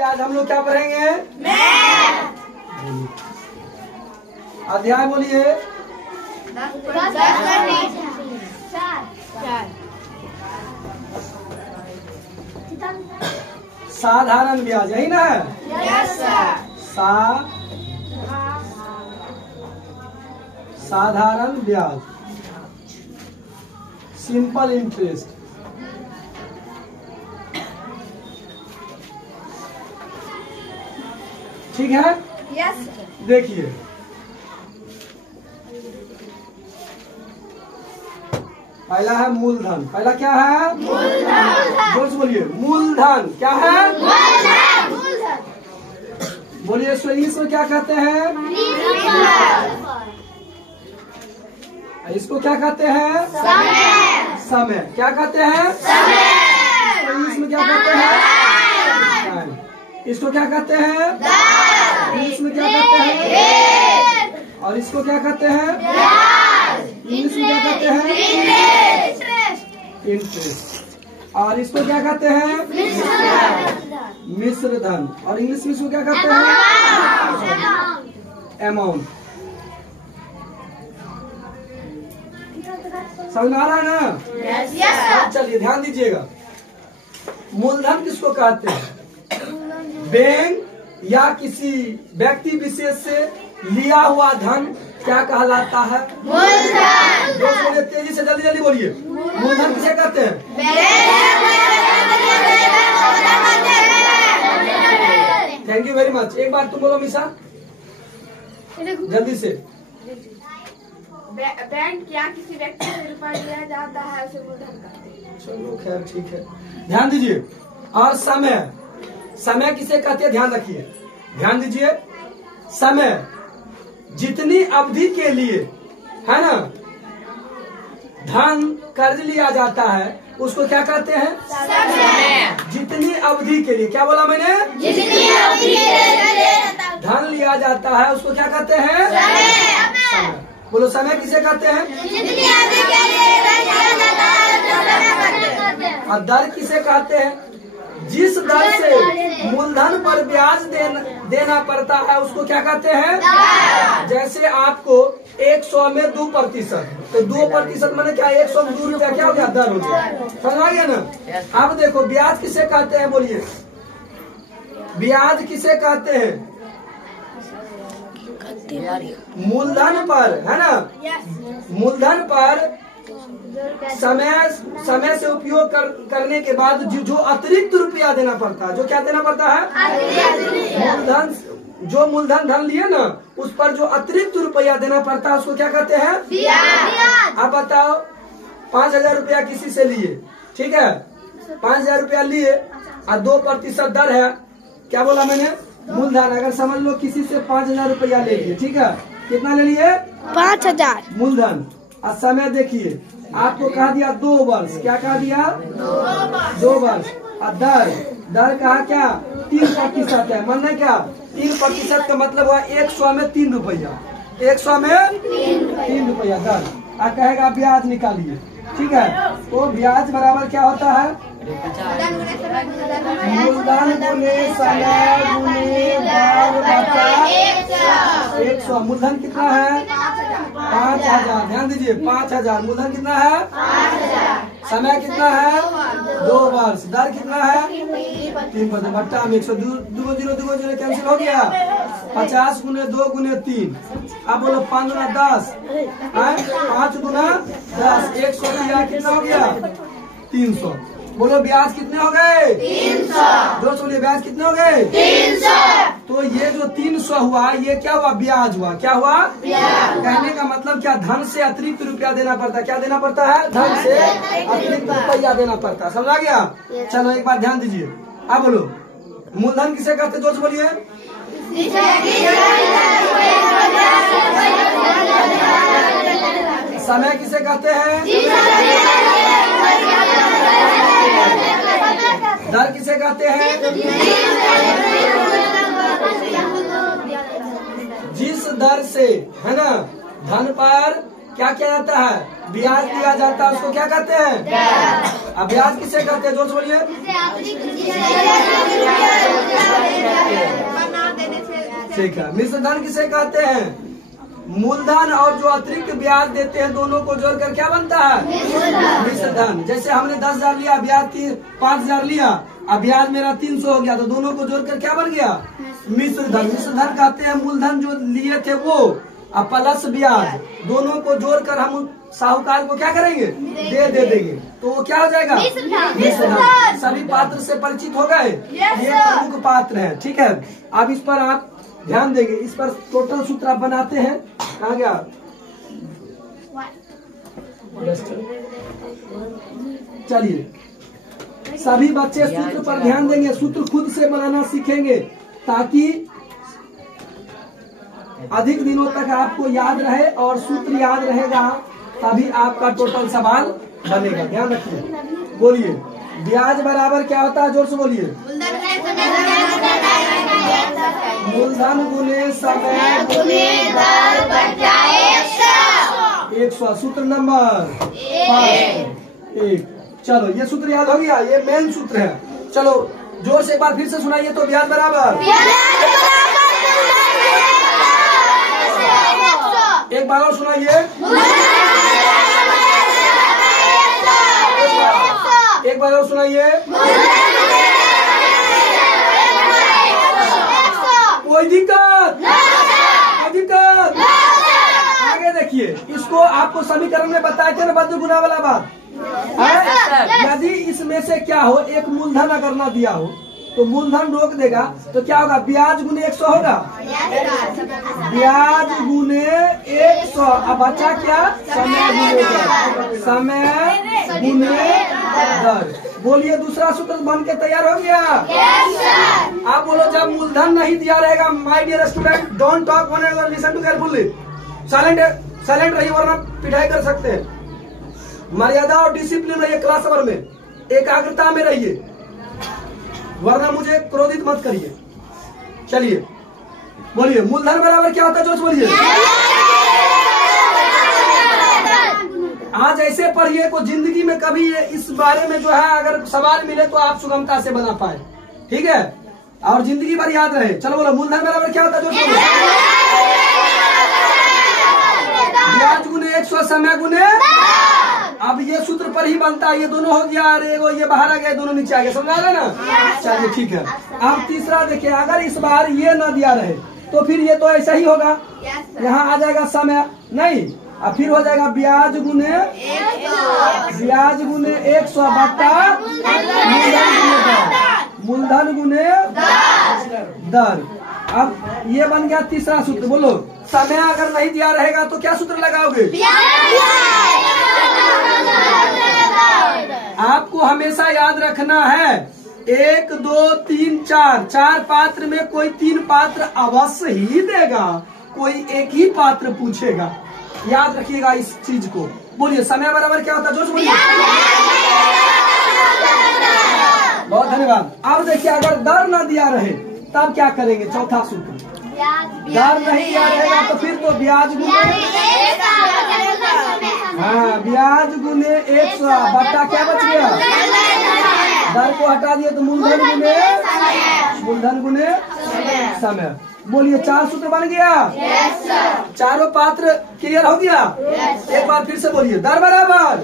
आज हम लोग क्या पढ़ेंगे? अध्याय बोलिए। साधारण ब्याज, यही ना है? साधारण ब्याज, सिंपल इंटरेस्ट। ठीक है? यस। देखिए, पहला है मूलधन। पहला क्या है? मूलधन। जोर से बोलिए, मूलधन क्या है? मूलधन। बोलिए, इसको क्या कहते हैं? इसको क्या कहते हैं? समय। समय। क्या कहते हैं? समय। इंग्लिश में क्या कहते हैं? इसको क्या कहते हैं? इंग्लिश में क्या कहते हैं? और इसको क्या कहते हैं? इंग्लिश में क्या कहते हैं? इंटरेस्ट। और इसको क्या कहते हैं? मिश्र धन। और इंग्लिश में इसको क्या कहते हैं? अमाउंट। समझ में आ रहा है ना? अब चलिए ध्यान दीजिएगा। मूलधन किसको कहते हैं? बैंक या किसी व्यक्ति विशेष से लिया हुआ धन क्या कहलाता है? मूलधन। बोलिए तेजी से, जल्दी जल्दी बोलिए। मूलधन किसे कहते हैं? Thank you very much. एक बार तुम बोलो मिशा, जल्दी से। बैंक या किसी व्यक्ति से रुपया लिया जाता है उसे मूलधन कहते हैं। चलो खैर ठीक है, ध्यान दीजिए। और समय, समय किसे कहते हैं? ध्यान रखिए, ध्यान दीजिए। समय जितनी अवधि के लिए है ना धन कर्ज लिया जाता है उसको क्या कहते हैं? समय। जितनी अवधि के लिए, क्या बोला मैंने? जितनी अवधि के लिए धन लिया जाता है उसको क्या कहते हैं? समय। बोलो, समय किसे कहते हैं? जितनी अवधि के लिए धन लिया जाता है उसे समय कहते हैं। और दर किसे कहते हैं? जिस दर से मूलधन पर ब्याज देना पड़ता है उसको क्या कहते हैं? जैसे आपको 100 में 2%, तो 2% मैंने क्या 100 में 2 रुपया क्या हो गया? दर हो गया। समझ आ गया ना? अब देखो, ब्याज किसे कहते हैं? बोलिए, ब्याज किसे कहते हैं? मूलधन पर, है ना? मूलधन पर समय से उपयोग करने के बाद जो अतिरिक्त रुपया देना पड़ता है, जो क्या देना पड़ता है? मूलधन। जो मूलधन धन लिए ना उस पर जो अतिरिक्त रुपया देना पड़ता है उसको क्या कहते हैं? अब बताओ, 5,000 रुपया किसी से लिए, ठीक है? 5,000 रुपया लिए और 2% दर है, क्या बोला मैंने? मूलधन। अगर समझ लो किसी से 5,000 रुपया ले लिए, ठीक है? कितना ले लिए? 5,000 मूलधन। और समय देखिए, आपको कहा दिया 2 वर्ष। क्या कहा दिया? 2 वर्ष। और दर कहा क्या? 3% है। मानना क्या? 3% का मतलब हुआ 100 में 3 रुपया। 100 में 3 रुपया दर। और कहेगा ब्याज निकालिए, ठीक है? तो ब्याज बराबर क्या होता है? मूलधन गुने समय गुने दर बटा 100। मूलधन कितना है? 5,000। ध्यान दीजिए, 5,000। मूलधन कितना है? 5,000। समय कितना है? 2 वर्ष। दर कितना है? 3%। बट्टा में 100। 2 0 कैंसिल हो गया। 50 गुने 2 गुने 3। अब बोलो 5 गुना 10, 5 गुना 10। 100 दिया, कितना हो गया? 300। बोलो ब्याज कितने हो गए? 300। जोर से बोलिए, ब्याज कितने हो गए? 300। तो ये जो 300 हुआ, ये क्या हुआ? ब्याज हुआ। क्या हुआ? ब्याज। कहने का मतलब क्या? धन से अतिरिक्त रुपया देना पड़ता है। क्या देना पड़ता है? धन से अतिरिक्त रुपया देना पड़ता है। समझ आ गया? चलो एक बार ध्यान दीजिए। अब बोलो, मूलधन किसे कहते? जोर से बोलिए। समय किसे कहते हैं? दर किसे कहते हैं? जिस दर से, है ना, धन पर क्या किया जाता है? ब्याज दिया जाता है, उसको क्या कहते हैं? अब ब्याज किसे कहते हैं? जोर से बोलिए। ठीक है। मिश्र धन किसे कहते हैं? मूलधन और जो अतिरिक्त ब्याज देते हैं दोनों को जोड़कर क्या बनता है? मिश्र धन। जैसे हमने 10,000 लिया, ब्याज 5,000 लिया, अब ब्याज मेरा 300 हो गया, तो दोनों को जोड़कर क्या बन गया? मिश्र धन। मिश्र धन कहते हैं मूलधन जो लिए थे वो अब प्लस ब्याज दोनों को जोड़कर हम साहूकार को क्या करेंगे? दे देंगे, तो वो क्या हो जाएगा? मिश्र धन। सभी पात्र से परिचित हो गए? ये प्रमुख पात्र है। ठीक है, अब इस पर आप ध्यान देंगे। इस पर टोटल सूत्र आप बनाते हैं। कहाँ गया? चलिए, सभी बच्चे सूत्र पर ध्यान देंगे, सूत्र खुद से बनाना सीखेंगे ताकि अधिक दिनों तक आपको याद रहे और सूत्र याद रहेगा, तभी आपका टोटल सवाल बनेगा। ध्यान रखिए। बोलिए, ब्याज बराबर क्या होता है? जोर से बोलिए। मूलधन गुने समय गुने दर बटाए 100। सूत्र नंबर 1। चलो, ये सूत्र याद हो गया, ये मेन सूत्र है। चलो जोर से एक बार फिर से सुनाइए तो। ब्याज बराबर एक बार और सुनाइए। एक बार और सुनाइए। कोई दिक्कत? कोई दिक्कत? आगे देखिए, इसको आपको समीकरण में बताए थे ना, बद्ध गुना वाला बात। यदि इसमें से क्या हो, एक मूलधन अगर ना दिया हो तो मूलधन रोक देगा, तो क्या होगा? ब्याज गुने 100 होगा। ब्याज गुने 100। अब बचा क्या? समय गुने दर। समय गुने दर। बोलिए, दूसरा सूत्र बन के तैयार हो गया? आप बोलो, जब मूलधन नहीं दिया रहेगा, my dear student, don't talk one and listen to carefully. Silent रहिए वरना पिटाई कर सकते हैं। मर्यादा और डिसिप्लिन रहिए क्लास अवर में, एकाग्रता में रहिए, वरना मुझे क्रोधित मत करिए। चलिए बोलिए, मूलधन बराबर क्या होता है? जोश बोलिए। आज ऐसे पढ़िए को जिंदगी में कभी इस बारे में जो है अगर सवाल मिले तो आप सुगमता से बना पाए। ठीक है, और जिंदगी भर याद रहे। चलो बोलो, मूलधन बराबर क्या होता है? जोश बोलिए। ब्याज गुने 100 समय गुने। अब ये सूत्र पर ही बनता है। ये दोनों हो गया, अरे वो ये बाहर आ गया, दोनों नीचे आ गए, समझा रहे ना? चलिए ठीक है। अब तीसरा देखिए, अगर इस बार ये न दिया रहे तो फिर ये तो ऐसा ही होगा। यहाँ आ जाएगा समय नहीं, अब फिर हो जाएगा ब्याज गुने 100 बटा मूलधन गुने दर। अब ये बन गया तीसरा सूत्र। बोलो, समय अगर नहीं दिया रहेगा तो क्या सूत्र लगाओगे? आपको हमेशा याद रखना है, 1 2 3 4 4 पात्र में कोई 3 पात्र अवश्य ही देगा, कोई एक ही पात्र पूछेगा। याद रखिएगा इस चीज को। बोलिए, समय बराबर क्या होता है? जोर से बोलिए। बहुत धन्यवाद। अब देखिए, अगर दर न दिया रहे तब क्या करेंगे? चौथा सूत्र। दर नहीं दिया रहेगा तो फिर तो ब्याज गुने, हाँ, ब्याज गुने 100 बट्टा क्या बच गया? दर को हटा दिए तो मूलधन गुने समय। बोलिए, 4 सूत्र बन गया? चारों पात्र क्लियर हो गया? एक बार फिर से बोलिए, दर बराबर।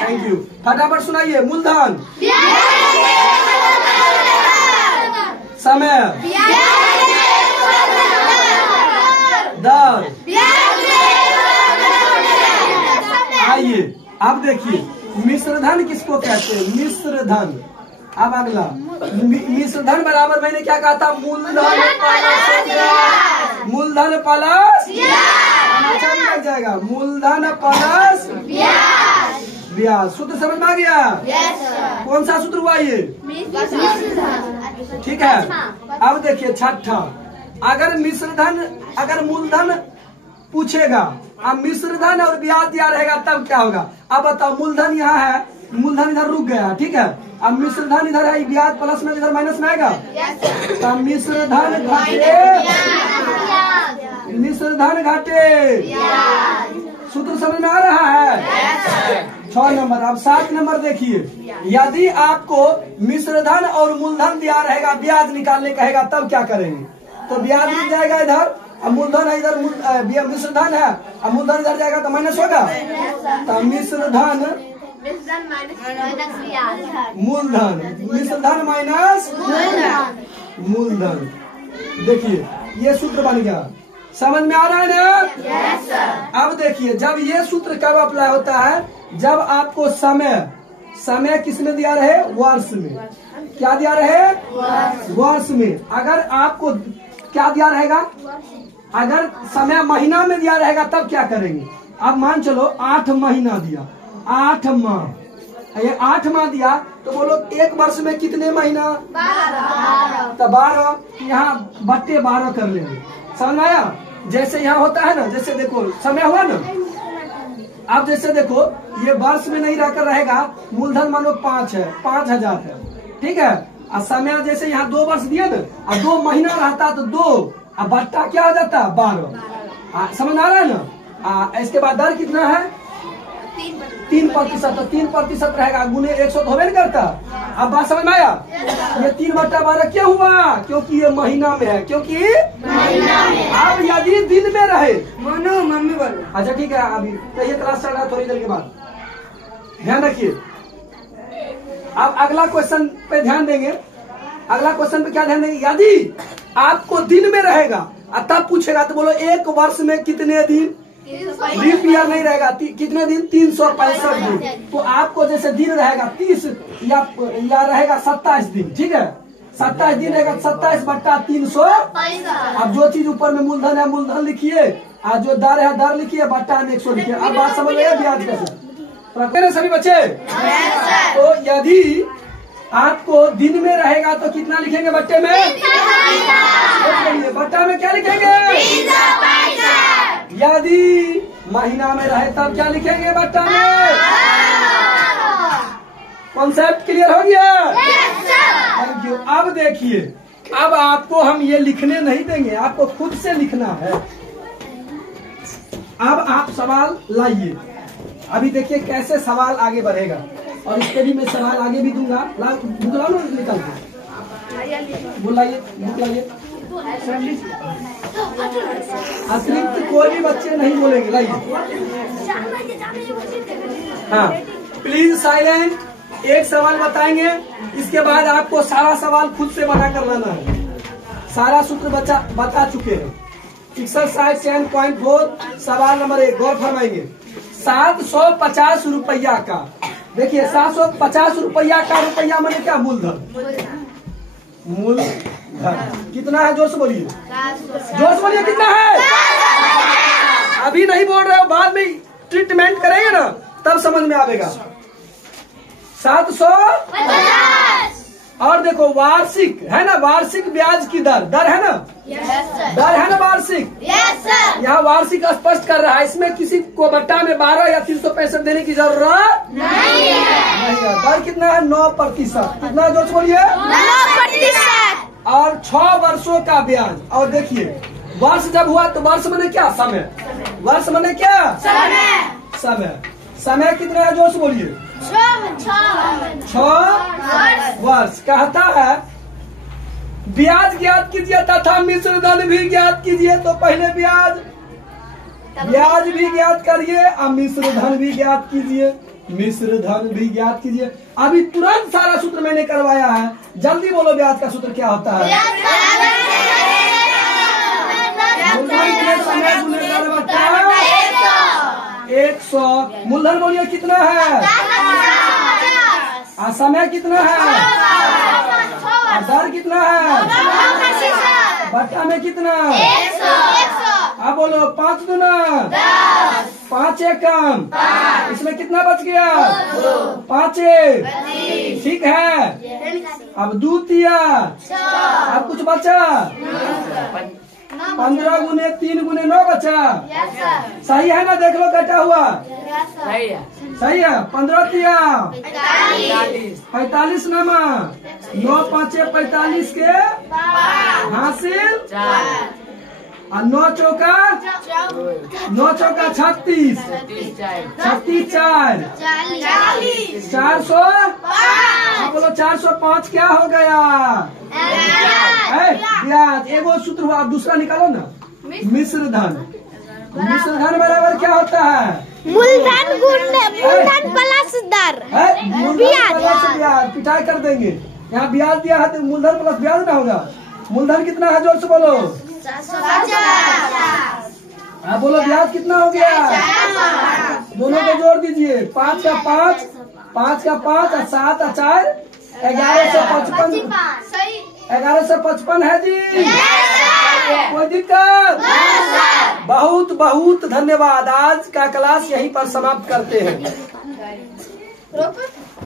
Thank you. फटाफट सुनाइए। मूलधन, समय, दर। आइए अब देखिए, मिश्रधन किसको कहते हैं? मिश्रधन। अब अगला, मिश्रधन बराबर मैंने क्या कहा था? मूलधन प्लस अच्छा भी लग जाएगा, मूलधन प्लस ब्याज। सूत्र समझ में आ गया? कौन सा सूत्र हुआ ये? ठीक है। अब देखिए छठा, अगर मूलधन पूछेगा, अब मिश्रधन और ब्याज दिया रहेगा तब क्या होगा? अब बताओ, मूलधन यहाँ है, मूलधन इधर रुक गया, ठीक है, अब मिश्रधन इधर है, ब्याज प्लस में इधर माइनस में आएगा, तब मिश्रधन घटे। सूत्र समझ में आ रहा है? 6 नंबर। अब 7 नंबर देखिए, यदि आपको मिश्रधन और मूलधन दिया रहेगा, ब्याज निकालने कहेगा, तब क्या करेंगे? तो ब्याज मिल जाएगा इधर, अब मूलधन है इधर, मिश्रधन है, अब मूलधन इधर जाएगा तो माइनस होगा। तो मिश्रधन मूलधन, मिश्रधन माइनस मूलधन। देखिए ये सूत्र बन गया, समझ में आ रहा है ना? Yes sir. अब देखिए, जब ये सूत्र कब अप्लाई होता है? जब आपको समय किसमें दिया रहे? वर्ष में। क्या दिया रहे? वर्ष में। अगर आपको क्या दिया रहेगा? अगर समय महीना में दिया रहेगा तब क्या करेंगे? अब मान चलो 8 महीना दिया, 8 माह, ये 8 माह दिया तो बोलो एक वर्ष में कितने महीना? 12। तो 12, यहाँ बट्टे 12 कर लेंगे। समझ आया? जैसे यहाँ होता है ना, जैसे देखो समय हुआ ना, अब जैसे देखो ये वर्ष में नहीं रहकर रहेगा, मूलधन मानो 5 है, 5000 है, ठीक है। और समय जैसे यहाँ 2 वर्ष दिया ना, और 2 महीना रहता तो 2, अब बट्टा क्या हो जाता? 12। समझ आ रहा है ना? इसके बाद दर कितना है? 3%। तो 3% रहेगा, गुने 100 तो होबे नहीं करता। अब बात समझ में आया? ये 3/12 क्यों हुआ? क्योंकि ये महीना में है, क्योंकि महीना में। अब यदि दिन में रहे, मानो मम्मी बोलो। अच्छा ठीक है, अभी तो ये क्लास चल रहा है, थोड़ी देर के बाद ध्यान रखिए। अब अगला क्वेश्चन पे ध्यान देंगे। अगला क्वेश्चन पे क्या ध्यान देंगे? यदि आपको दिन में रहेगा और तब पूछेगा तो बोलो एक वर्ष में कितने दिन? लीप ईयर नहीं रहेगा, कितने दिन? 365 दिन। तो आपको जैसे दिन रहेगा 30 या रहेगा 27 दिन, ठीक है। 27 दिन रहेगा, 27/300। अब जो चीज ऊपर में मूलधन है मूलधन लिखिए, और जो दर है दर लिखिए, बट्टा में 100 लिखिए। अब बात समझ रहे हैं ब्याज कैसे? सभी बच्चे, तो यदि आपको दिन में रहेगा तो कितना लिखेंगे बट्टे में? बट्टा में क्या लिखेंगे? यदि महीना में रहे तब क्या लिखेंगे बट्टा में? कॉन्सेप्ट क्लियर हो गया? Thank you. अब देखिए, अब आपको हम ये लिखने नहीं देंगे, आपको खुद से लिखना है। अब आप सवाल लाइए, अभी देखिए कैसे सवाल आगे बढ़ेगा, और इसके भी मैं सवाल आगे भी दूंगा। बुक ला लो, निकल के बुलाइए, बुक लाइए। अतिरिक्त कोई भी बच्चे नहीं बोलेंगे, लाइए। हाँ प्लीज साइलेंट। एक सवाल बताएंगे, इसके बाद आपको सारा सवाल खुद से बना कर लाना है। सारा सूत्र बता चुके हैं। एक्सरसाइज 10.4 सवाल नंबर 1 गौर फरमाएंगे। 750 रुपया का, देखिए 750 रुपया का, रुपया मैंने क्या? मूलधन। मूलधन कितना है? जोर से बोलिए, जोर से बोलिए, कितना है? अभी नहीं बोल रहे हो, बाद में ट्रीटमेंट करेंगे ना तब समझ में आएगा। 750। और देखो वार्षिक है ना, वार्षिक ब्याज की दर है ना, दर है ना वार्षिक। यहाँ वार्षिक स्पष्ट कर रहा है, इसमें किसी को बट्टा में 12 या 365 देने की जरूरत नहीं है। दर कितना है? 9%। कितना? जोर से बोलिए, 9%। और 6 वर्षों का ब्याज। और देखिए वर्ष जब हुआ तो वर्ष मने क्या? समय। वर्ष मने क्या? समय। समय कितना है? जोर से बोलिए, 6 वर्ष। कहता है ब्याज ज्ञात कीजिए तथा मिश्रधन भी ज्ञात कीजिए। तो पहले ब्याज भी ज्ञात करिए और मिश्रधन भी ज्ञात कीजिए, मिश्रधन भी ज्ञात कीजिए। अभी तुरंत सारा सूत्र मैंने करवाया है, जल्दी बोलो ब्याज का सूत्र क्या होता है? समय गुने दर बट्टा 100। मूलधन बोलिए कितना है? समय कितना है? दर कितना है? बट्टा में कितना? 100। अब बोलो 5 दूना 5 एक कम, इसमें कितना बच गया? 5 ठीक है। अब 2 तिया, अब कुछ बचा? 15 गुने 3 गुने 9 बचा। सही है ना? देख लो कटा हुआ, सही है। 15 तिया 45 नामा, 9 5 45 के हासिल। और 9 चौका 36, 36 4, 400। आप बोलो 405 क्या हो गया? ब्याज। एगो सूत्र हुआ, आप दूसरा निकालो ना। मिश्र धन। मिश्र धन बराबर क्या होता है? मूलधन प्लस दर। मूलधन प्लस ब्याज। पिटाई कर देंगे। यहाँ ब्याज दिया है तो मूलधन प्लस ब्याज ना होगा। मूलधन कितना है? जोर से बोलो। आप बोलो ब्याज कितना हो गया? दोनों को जोड़ दीजिए। 5 का 5, 5 का 5 और 7 और 4 1155। 1155 है जी। कोई दिक्कत? बहुत बहुत धन्यवाद। आज का क्लास यहीं पर समाप्त करते हैं।